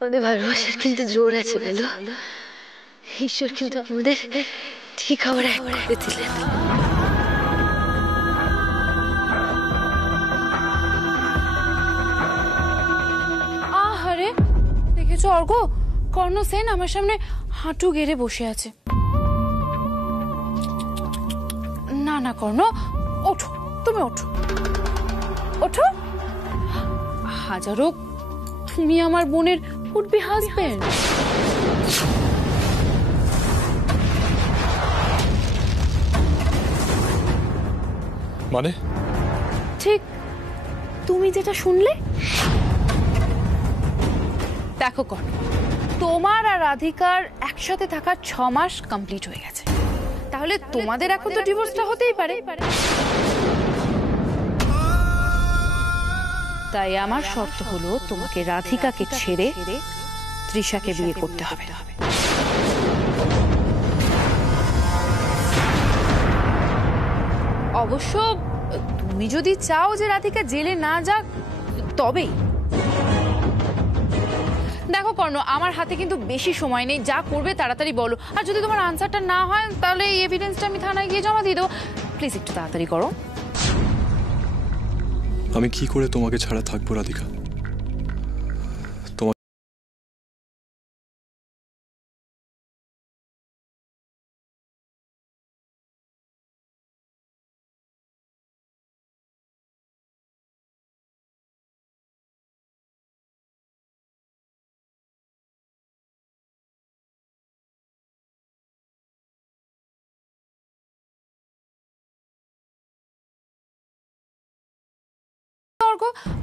আমাদের ভালোবাসার কিন্তু জোর আছে বলো। ঈশ্বর কিন্তু আমাদের ঠিক আবার এক করে দিলেন। আহারে, দেখেছো অর্ঘ, কর্ণ সেন আমার সামনে হাঁটু গেড়ে বসে আছে। না না কর্ণ, ওঠো, তুমি ওঠো, ওঠো। হাজারো, তুমি আমার বোনের উড বি হাজবেন্ড। মানে ঠিক তুমি যেটা শুনলে। দেখো কর্ণ, তোমার আর রাধিকার একসাথে থাকার 6 মাস কমপ্লিট হয়ে গেছে, তাহলে তোমাদের এখন তো ডিভোর্সটা হতেই পারে। তাই আমার শর্ত হলো তোমাকে রাধিকাকে ছেড়ে তৃষাকে বিয়ে করতে হবে। অবশ্য তুমি যদি চাও যে রাধিকা জেলে না যাক, তবেই। দেখো কর্ণ, আমার হাতে কিন্তু বেশি সময় নেই, যা করবে তাড়াতাড়ি বলো। আর যদি তোমার আনসারটা না হয়, তাহলে এই এভিডেন্সটা আমি থানায় গিয়ে জমা দিয়ে দেবো। প্লিজ একটু তাড়াতাড়ি করো। আমি কি করে তোমাকে ছাড়া থাকবো রাধিকা?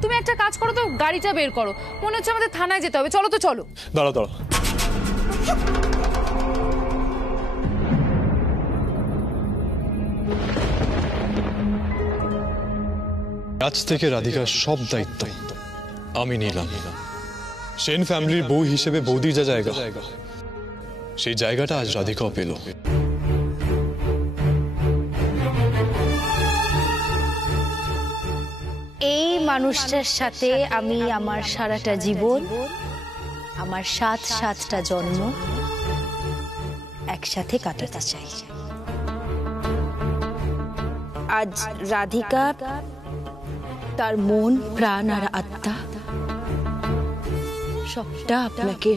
তুমি একটা কাজ করো তো, গাড়িটা বের করো। মনে হচ্ছে আমাদের থানায় যেতে হবে। চলো তো, চলো। দাঁড়াও দাঁড়াও, আজ থেকে রাধিকার সব দায়িত্ব আমি নিলাম। সেন ফ্যামিলির বউ হিসেবে বৌদির যা জায়গা, সেই জায়গাটা আজ রাধিকাও পেল। এই মানুষটার সাথে আমি আমার সারাটা জীবন, আমার 7টা জন্ম একসাথে কাটাতে চাই। আজ রাধিকা তার মন, প্রাণ আর আত্মা সবটা আপনাকে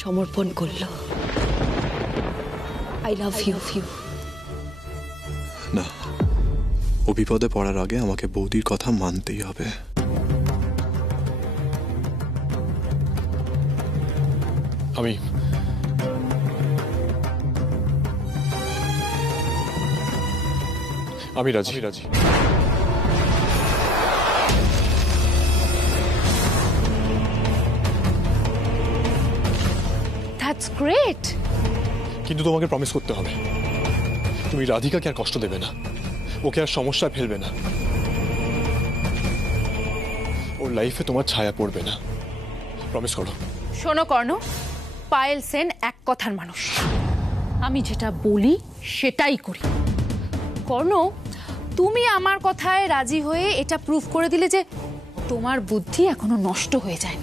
সমর্পণ করলো। I love you. না, ও বিপদে পড়ার আগে আমাকে বৌদির কথা মানতেই হবে। আমি রাজি। That's great. কিন্তু তোমাকে প্রমিস করতে হবে, তুমি রাধিকাকে আর কষ্ট দেবে না, ওকে আর সমস্যায় ফেলবে না, ওর লাইফে তোমার ছায়া পড়বে না। প্রমিস করো। শোনো কর্ণ, পায়েল সেন এক কথার মানুষ। আমি যেটা বলি সেটাই করি। কর্ণ, তুমি আমার কথায় রাজি হয়ে এটা প্রুফ করে দিলে যে তোমার বুদ্ধি এখনো নষ্ট হয়ে যায়।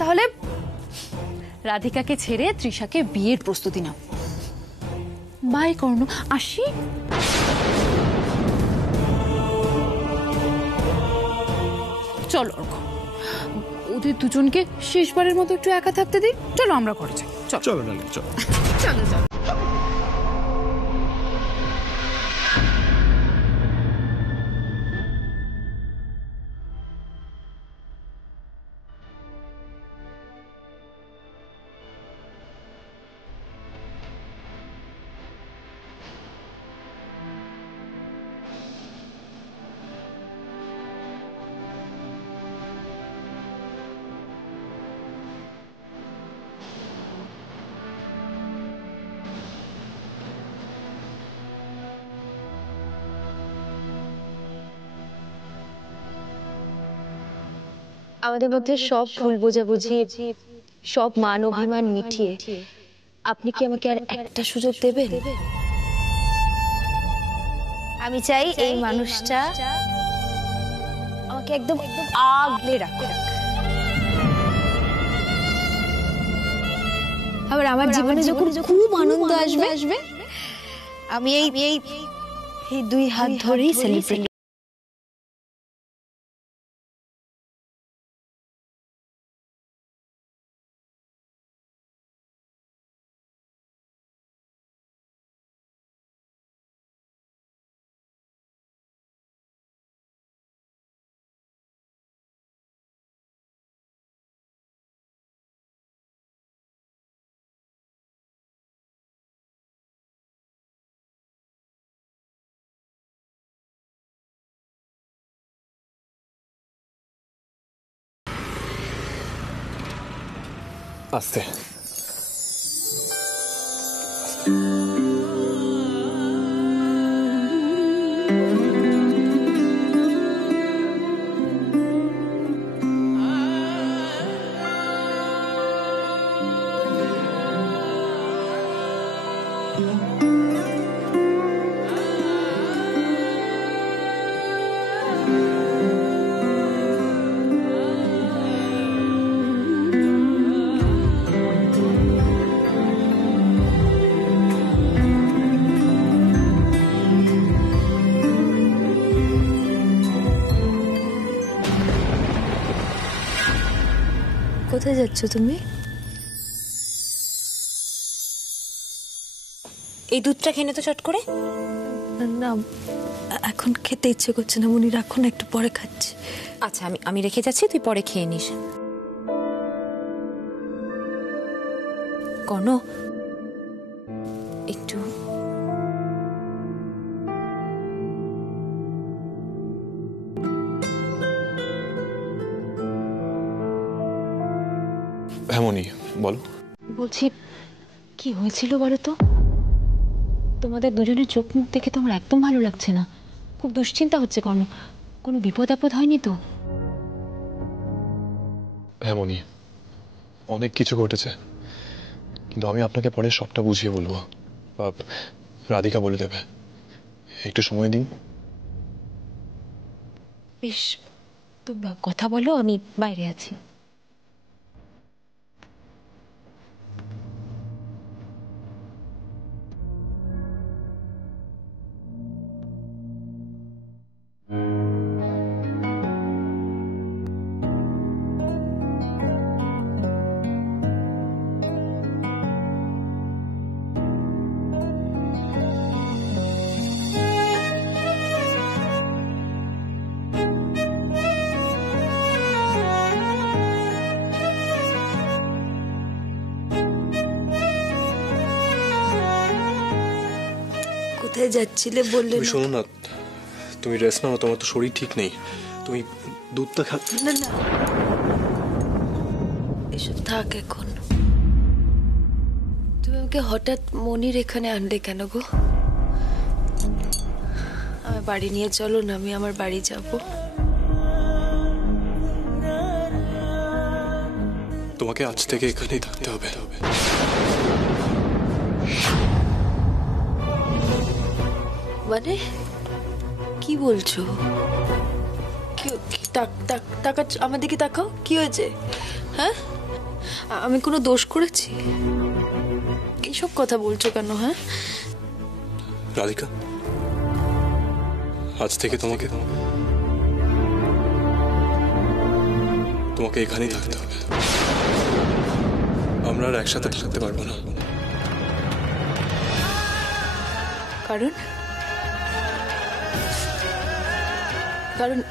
তাহলে রাধিকাকে ছেড়ে তৃষাকে বিয়ের প্রস্তুতি নাও। বাই কর্ণ, আসি। চলো অর্ঘ, ওদের দুজনকে শেষবারের মতো একটু একা থাকতে দিই। চলো আমরা ঘরে যাই। চলো চলো। চলো চলো। আমাদের মধ্যে সব ভুল বোঝাবুঝি, সব মান অভিমান মিটিয়ে আপনি কি আমাকে আর একটা সুযোগ দেবেন? আমি চাই এই মানুষটা আমাকে একদম আগলে রাখুক। আবার আমার জীবনে যখন খুব আনন্দ আসবে আমি এই দুই হাত ধরেই সেলিব্রেট। আস্তে। কোথায় যাচ্ছ তুমি? এই দুধটা খেয়ে তো চট করে। না এখন খেতে ইচ্ছে করছে না মনি, রাখো না, একটু পরে খাচ্ছি। আচ্ছা আমি রেখে যাচ্ছি, তুই পরে খেয়ে নিস। কর্ণ একটু হ্যাঁ মনি, বলো। বলছি কি হয়েছিল বলো তো? তোমাদের দুজনের চোখ মুখ দেখে তো আমার একদম ভালো লাগছে না, খুব দুশ্চিন্তা হচ্ছে। কোনো বিপদ আপদ হয়নি তো? হ্যাঁ মনি, অনেক কিছু ঘটেছে, কিন্তু আমি আপনাকে পরে সবটা বুঝিয়ে বলবো, বা রাধিকা বলে দেবে। একটু সময় দিন। বেশ, তো কথা বলো, আমি বাইরে আছি। কোথায় যাচ্ছিলে বললে না? শোনো না, তুমি রেস্ট নাও, তোমার তো শরীর ঠিক নেই, তুমি দুধটা খা। না না, এসব থাক এখন। তুমি আমাকে হঠাৎ মনির এখানে আনলে কেন গো? আমার বাড়ি নিয়ে চলো না, আমি আমার বাড়ি যাব। তোমাকে আজ থেকে এখানেই থাকতে হবে। মানে কি বলছো? টাকা আমার দিকে তাকাও, কি হয়েছে? হ্যাঁ, আমি কোনো দোষ করেছি? এইসব কথা বলছো কেন? হ্যাঁ রাধিকা, আজ থেকে তোমাকে এখানেই থাকতে হবে। আমরা আর একসাথে থাকতে পারবো না।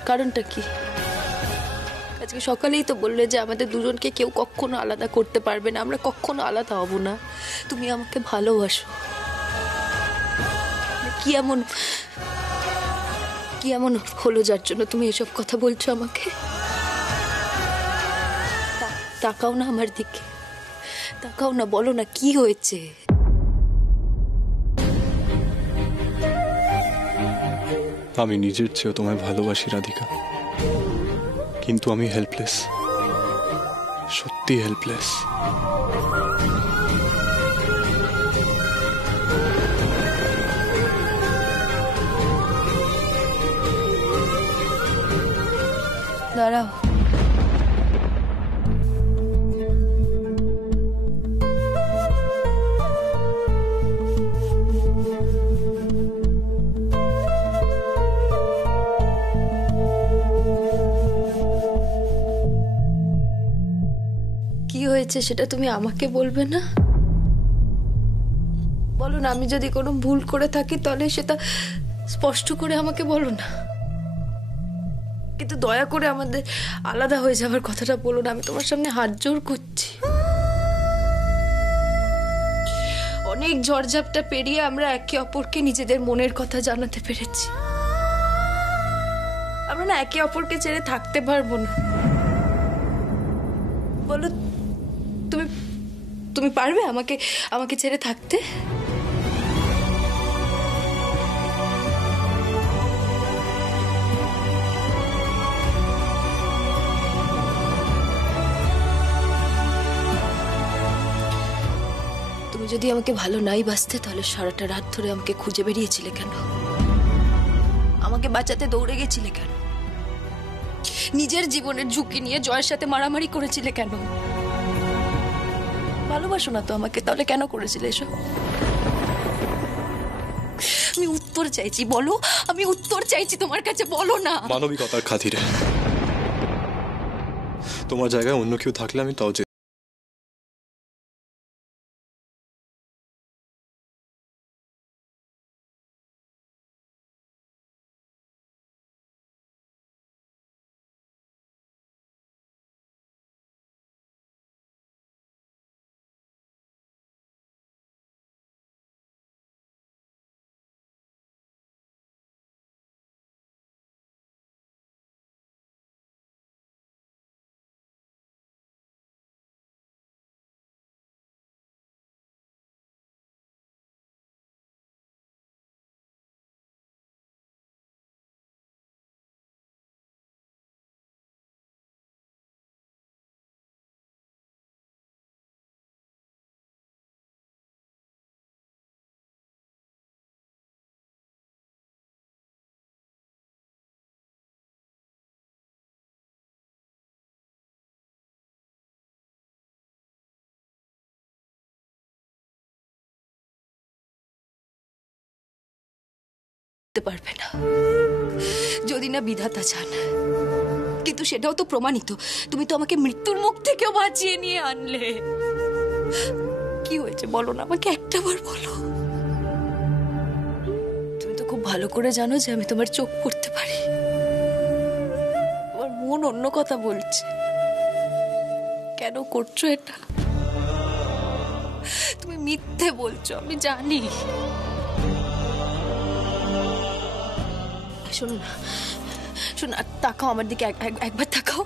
কারণটা কি? আজকে সকালেই তো বললে যে আমাদের দুজনকে কেউ কখনো আলাদা করতে পারবে না, আমরা কখনো আলাদা হব না। তুমি আমাকে ভালোবাসো। কি এমন হলো যার জন্য তুমি এসব কথা বলছো আমাকে? তাকাও না আমার দিকে, তাকাও না, বলো না কি হয়েছে? আমি নিজের চেয়েও তোমায় ভালোবাসি রাধিকা, কিন্তু আমি হেল্পলেস, সত্যি হেল্পলেস। দাঁড়াও, হয়েছে সেটা তুমি আমাকে বলবে না? বলো না, আমি যদি কোনো ভুল করে থাকি তাহলে সেটা স্পষ্ট করে আমাকে বলো না। কিন্তু দয়া করে আমাদের আলাদা হয়ে যাওয়ার কথাটা বলো না। আমি তোমার সামনে হাত জোড় করছি। অনেক ঝড়ঝাপটা পেরিয়ে আমরা একে অপরকে নিজেদের মনের কথা জানাতে পেরেছি। আমরা না একে অপরকে ছেড়ে থাকতে পারবো না। বলো, তুমি তুমি পারবে আমাকে আমাকে ছেড়ে থাকতে? তুমি যদি আমাকে ভালো নাই বাসতে তাহলে সারাটা রাত ধরে আমাকে খুঁজে বেরিয়েছিলে কেন? আমাকে বাঁচাতে দৌড়ে গেছিলে কেন? নিজের জীবনের ঝুঁকি নিয়ে জয়ের সাথে মারামারি করেছিলে কেন? ভালোবাসো না তো আমাকে, তাহলে কেন করেছিলে এসব? আমি উত্তর চাইছি, বলো। আমি উত্তর চাইছি তোমার কাছে, বলো না। মানবিকতার খাতিরে তোমার জায়গায় অন্য কেউ থাকলে আমি তাও করতে পারবে না যদি না বিধাতা চান। কিন্তু সেটাও তো প্রমাণিত। তুমি তো আমাকে মৃত্যুর মুখ থেকেও বাঁচিয়ে নিয়ে আনলে। কি হয়েছে বলো না আমাকে, একটাবার বলো। তুমি তো খুব ভালো করে জানো যে আমি তোমার চোখ পড়তে পারি। তোমার মন অন্য কথা বলছে। কেন করছো এটা? তুমি মিথ্যে বলছো, আমি জানি। শোনো না, শোনো, তাকাও আমার দিকে, একবার তাকাও।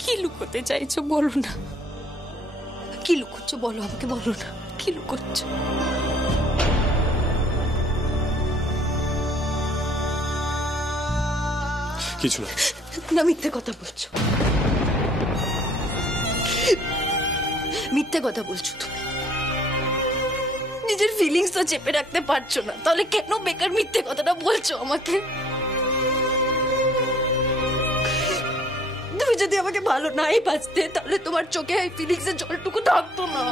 কি লুকোতে চাইছো বলো না? কি লুকোচ্ছো বলো আমাকে, বলো না কি লুকোচ্ছো? কিছু না। না, মিথ্যে কথা বলছো। মিথ্যে কথা বলছো তুমি। নিজের ফিলিংস তো চেপে রাখতে পারছো না, তাহলে কেন বেকার মিথ্যে কথাটা বলছো আমাকে? তুমি যদি আমাকে ভালো নাই বাঁচতে তাহলে তোমার চোখে এই ফিলিংস এর জলটুকু থাকতো না।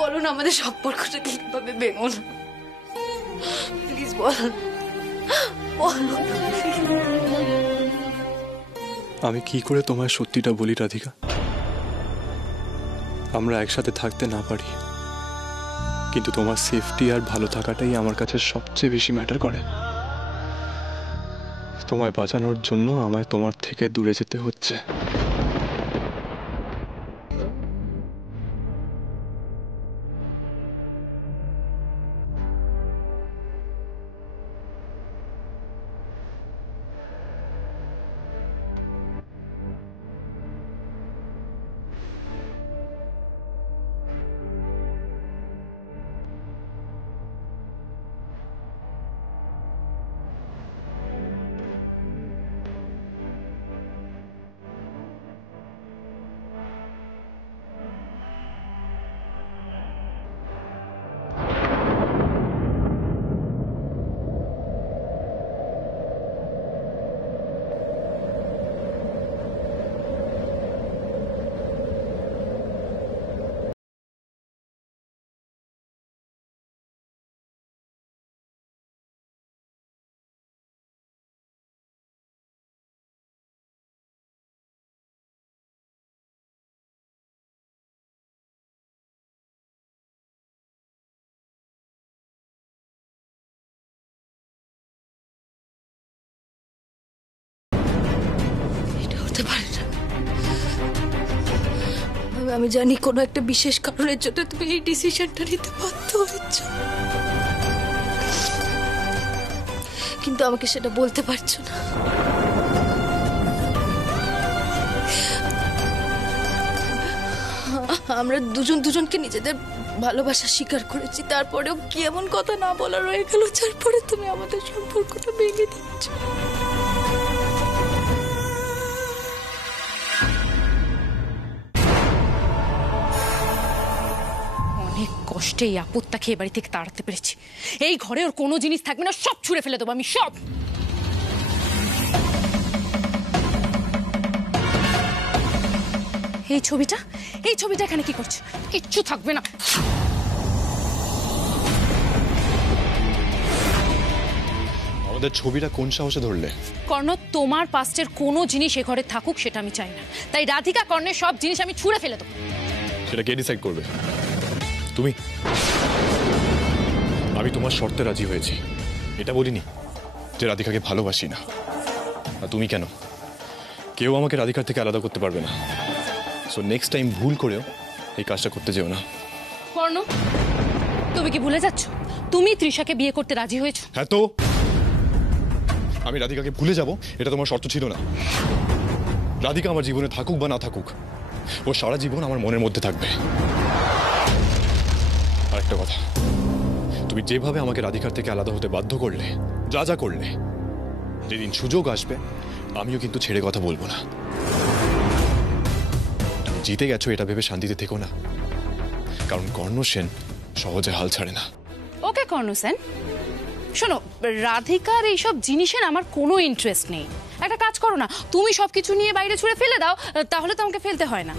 বলো না আমাদের সম্পর্কটা কিভাবে ভেঙো না, প্লিজ বলো। আমি কি করে তোমায় সত্যিটা বলি রাধিকা? আমরা একসাথে থাকতে না পারি, কিন্তু তোমার সেফটি আর ভালো থাকাটাই আমার কাছে সবচেয়ে বেশি ম্যাটার করে। তোমায় বাঁচানোর জন্য আমায় তোমার থেকে দূরে যেতে হচ্ছে। আমি জানি কোনো একটা বিশেষ কারণের জন্য তুমি এই ডিসিশনটা নিতে বাধ্য হয়েছ, কিন্তু আমাকে সেটা বলতে পারছো না। আমরা দুজনকে নিজেদের ভালোবাসা স্বীকার করেছি, তারপরেও কি এমন কথা না বলা রয়ে গেল যার পরে তুমি আমাদের সম্পর্কটা ভেঙে দিচ্ছ? অনেক কষ্টে এই আপদটাকে এ বাড়ি থেকে তাড়াতে পেরেছি। এই ঘরে ওর কোনো জিনিস থাকবে না, সব ছুঁড়ে ফেলে দেবো আমি, সব। এই ছবিটা এখানে কি করছে? কিচ্ছু থাকবে না। আমাদের ছবিটা কোন সাহসে ধরলে? কর্ণ, তোমার পাস্টের কোনো জিনিস এ ঘরে থাকুক সেটা আমি চাই না, তাই রাধিকা কর্ণের সব জিনিস আমি ছুঁড়ে ফেলে দেবো। সেটা কে ডিসাইড করবে? তুমি? আমি তোমার শর্তে রাজি হয়েছি, এটা বলিনি যে রাধিকাকে ভালোবাসি না। আর তুমি কেন? কেউ আমাকে রাধিকার থেকে আলাদা করতে পারবে না। সো নেক্সট টাইম ভুল করেও এই কাজটা করতে যেও না। কর্ণ, তুমি কি ভুলে যাচ্ছ তুমি তৃষাকে বিয়ে করতে রাজি হয়েছো? হ্যাঁ, তো আমি রাধিকাকে ভুলে যাব এটা তোমার শর্ত ছিল না। রাধিকা আমার জীবনে থাকুক বা না থাকুক, ও সারা জীবন আমার মনের মধ্যে থাকবে। আরেকটা কথা, তুমি যেভাবে আমাকে রাধিকার থেকে আলাদা হতে বাধ্য করলে, যা করলে, যেদিন সুযোগ আসবে আমিও কিন্তু ছেড়ে কথা বলবো না। তুমি জিতে গেছো এটা ভেবে শান্তিতে থেকো না, কারণ কর্ণ সেন সহজে হাল ছাড়ে না। ওকে কর্ণ সেন, শোনো, রাধিকার এইসব জিনিসের আমার কোনো ইন্টারেস্ট নেই। একটা কাজ করো না, তুমি সবকিছু নিয়ে বাইরে ছুঁড়ে ফেলে দাও, তাহলে তো আমাকে ফেলতে হয় না।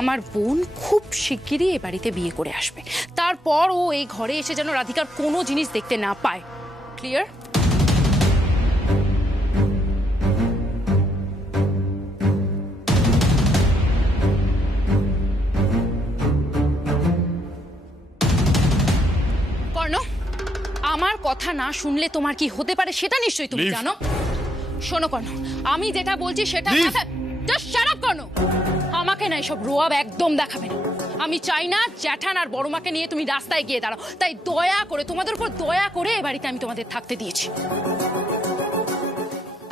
আমার বোন খুব শিগগিরই এ বাড়িতে বিয়ে করে আসবে, তারপর ও এই ঘরে এসে যেন রাধিকার কোনো জিনিস দেখতে না পায়। ক্লিয়ার? কর্ণ, আমার কথা না শুনলে তোমার কি হতে পারে সেটা নিশ্চয়ই তুমি জানো। শোনো কর্ণ, আমি যেটা বলছি সেটা জাস্ট শাট আপ কর্ণ। আমাকে না এসব রোয়াব একদম দেখাবে না। আমি চাই না জ্যাঠান আর বড়মাকে নিয়ে তুমি রাস্তায় গিয়ে দাঁড়াও। তাই দয়া করে, তোমাদের উপর দয়া করে এ বাড়িতে আমি তোমাদের থাকতে দিয়েছি।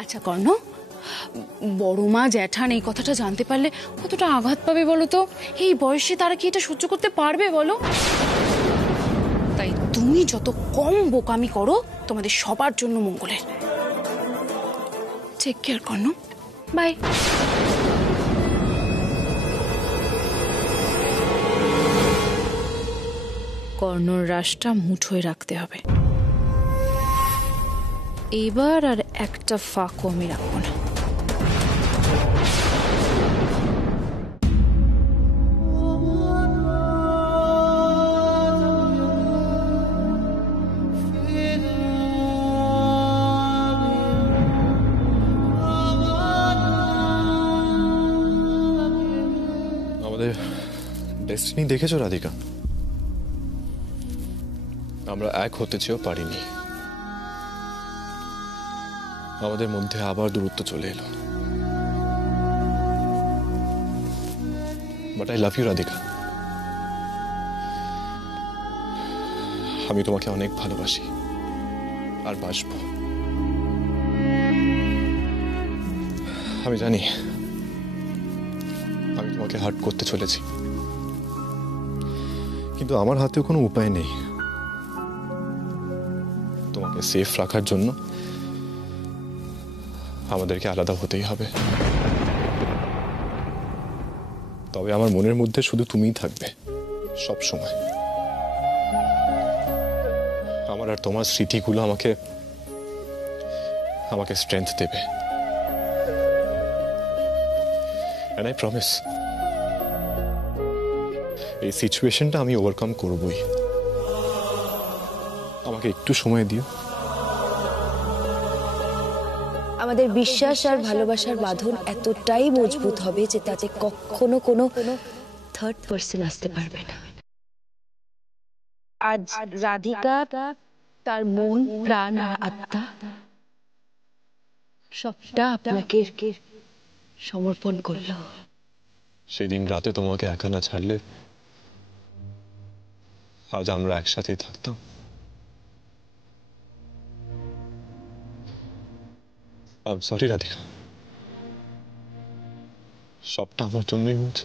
আচ্ছা কর্ণ, বড়মা জ্যাঠান এই কথাটা জানতে পারলে কতটা আঘাত পাবে বলো তো? এই বয়সে তারা কি এটা সহ্য করতে পারবে বলো? তাই তুমি যত কম বোকামি করো তোমাদের সবার জন্য মঙ্গলের। Take care Karna, bye. কর্ণর রাশটা মুঠোয় রাখতে হবে। এবার আর একটা ফাঁকও আমি রাখবো না। আমাদের ডেস্টিনি দেখেছো রাধিকা? আমরা এক হতে চেয়েও পারিনি, আমাদের মধ্যে আবার দূরত্ব চলে এলো। But I love you Radhika. আমি তোমাকে অনেক ভালোবাসি আর বাসবো। আমি জানি আমি তোমাকে হার্ট করতে চলেছি, কিন্তু আমার হাতেও কোনো উপায় নেই। তোমাকে সেফ রাখার জন্য আমাদেরকে আলাদা হতেই হবে। তবে আমার মনের মধ্যে শুধু তুমিই থাকবে সব সময়। আমার আর তোমার স্মৃতিগুলো আমাকে স্ট্রেংথ দেবে। And I promise এই সিচুয়েশনটা আমি ওভারকাম করবই। আমাকে একটু সময় দিও। আমাদের বিশ্বাস আর ভালোবাসার বাঁধন এতটাই মজবুত হবে যে তাতে কখনো কোনো থার্ড পার্সন আসতে পারবে না। আজ রাধিকা তার মন, প্রাণ আর আত্মা সবটা আপনাকে সমর্পণ করলো। সেদিন রাতে তোমাকে একা না ছাড়লে আজ আমরা একসাথেই থাকতাম। সরি রাধিকা, সবটা আমার জন্যই হয়েছে।